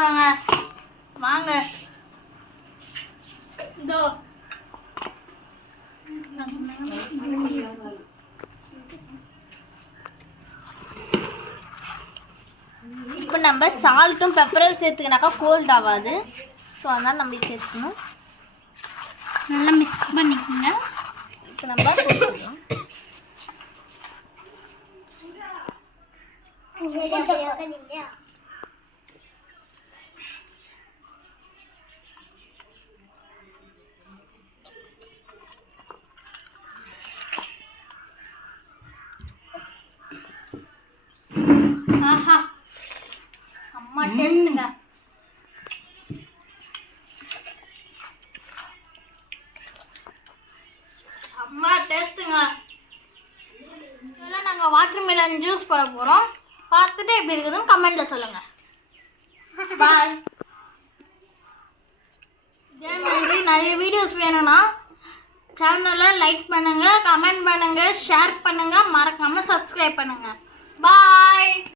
போகிறோங்க. வாங்க. இதோ இப்போ நம்ம சால்ட்டும் பெப்பரும் சேர்த்துக்கினாக்கா கோல்ட் ஆகாது. ஸோ அதனால் நம்ம சேர்த்துக்கணும். நல்லா மிக்ஸ் பண்ணிக்கோங்க. இப்போ நம்ம போட்டுக்கலாம். ஆஹா, அம்மா டேஸ்ட்டுங்க. அம்மா டேஸ்ட்டுங்க. இதெல்லாம் நாங்கள் வாட்டர்மெலன் ஜூஸ் போட போகிறோம். பார்த்துட்டு எப்படி இருக்குதுன்னு கமெண்ட்டில் சொல்லுங்கள். பாய். இதே மாதிரி நிறைய வீடியோஸ் வேணும்னா சேனலை லைக் பண்ணுங்கள், கமெண்ட் பண்ணுங்கள், ஷேர் பண்ணுங்கள், மறக்காமல் சப்ஸ்கிரைப் பண்ணுங்கள். பாய்.